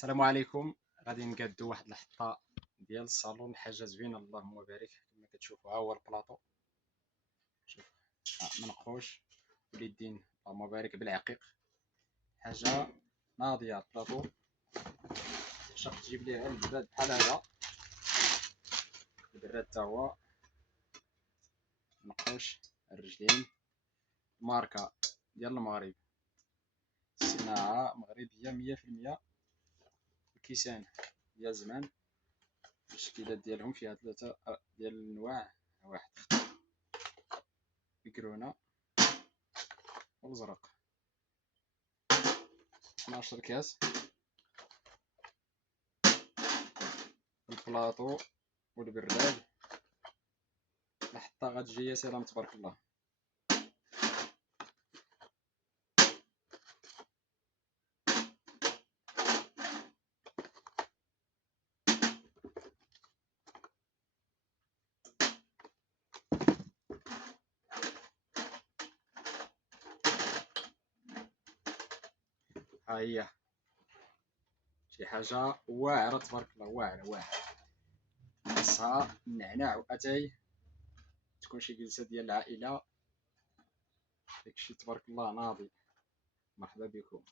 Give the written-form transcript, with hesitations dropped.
السلام عليكم. غادي نقادو واحد الحطه ديال الصالون، حاجه زوينه اللهم بارك. كما كتشوفوا ها هو البلاطو، شوف منقوش واليدين اللهم بارك بالعقيق، حاجه ناضيه. البلاطو شاق تجيب ليه البراد بحال هذا، البراد حتى هو منقوش. الرجلين ماركه ديال المغرب، صناعه مغربيه 100%. الكيسان ديال زمان، التشكيلات ديالهم فيها ثلاثه ديال الانواع، واحد بكرونه والازرق. 12 كاس البلاطو والبراد. الحطه غتجي يا سلام تبارك الله. ها هي شي حاجه واعره تبارك الله، واعره خاصها النعناع واتاي، تكون شي جلسه ديال العائله، داكشي تبارك الله ناضي. مرحبا بكم.